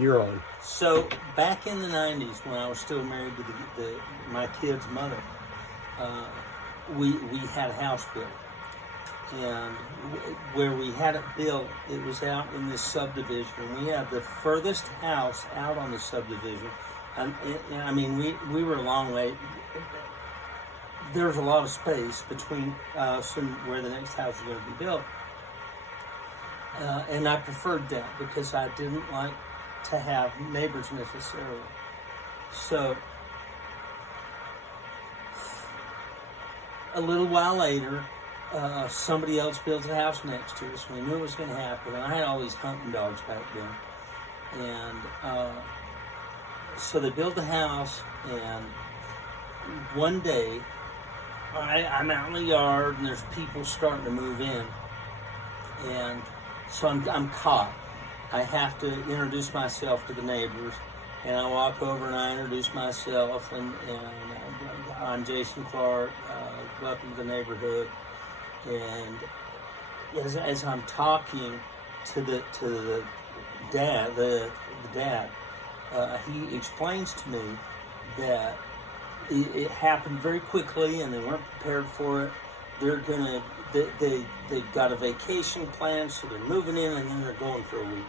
You're on. So back in the 90s, when I was still married to my kid's mother, we had a house built. And where we had it built, it was out in this subdivision. And we had the furthest house out on the subdivision. And I mean, we were a long way. There was a lot of space between us and where the next house was going to be built. And I preferred that because I didn't like to have neighbors necessarily. So a little while later, somebody else built a house next to us. We knew it was going to happen, and I had all these hunting dogs back then. And so they built the house, and one day I'm out in the yard, and there's people starting to move in, and so I'm caught. I have to introduce myself to the neighbors, and I walk over and I introduce myself, and I'm Jason Clark, welcome to the neighborhood. And as I'm talking to the dad, he explains to me that it happened very quickly, and they weren't prepared for it. They've got a vacation plan, so they're moving in, and then they're going for a week.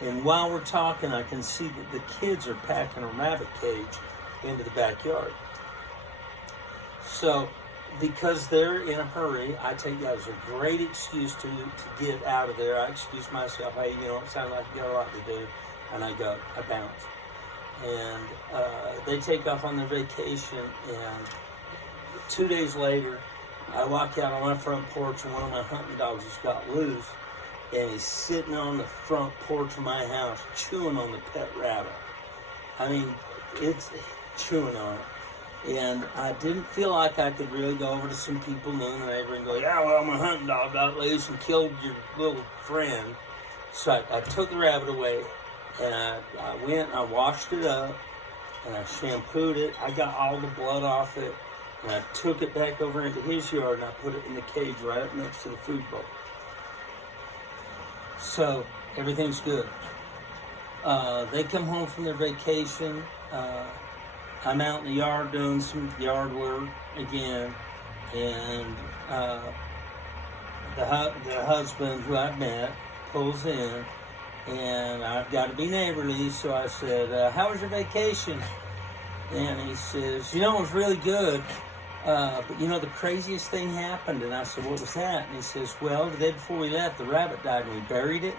And while we're talking, I can see that the kids are packing a rabbit cage into the backyard. So, because they're in a hurry, I take that as a great excuse to get out of there. I excuse myself, hey, it sounds like you got a lot to do. And I bounce. And they take off on their vacation, and 2 days later, I walk out on my front porch, and one of my hunting dogs just got loose, and he's sitting on the front porch of my house chewing on the pet rabbit. I mean, it's chewing on it. And I didn't feel like I could really go over to some people in the neighborhood and go, yeah, well, my hunting dog got loose and killed your little friend. So I took the rabbit away, and I went and I washed it up, and I shampooed it. I got all the blood off it, and I took it back over into his yard, and I put it in the cage right up next to the food bowl. So everything's good. They come home from their vacation. I'm out in the yard doing some yard work again, and the husband who I met pulls in, and I've got to be neighborly, so I said, how was your vacation? And he says, it was really good, but the craziest thing happened. And I said, what was that? And he says, well, the day before we left, the rabbit died, and we buried it.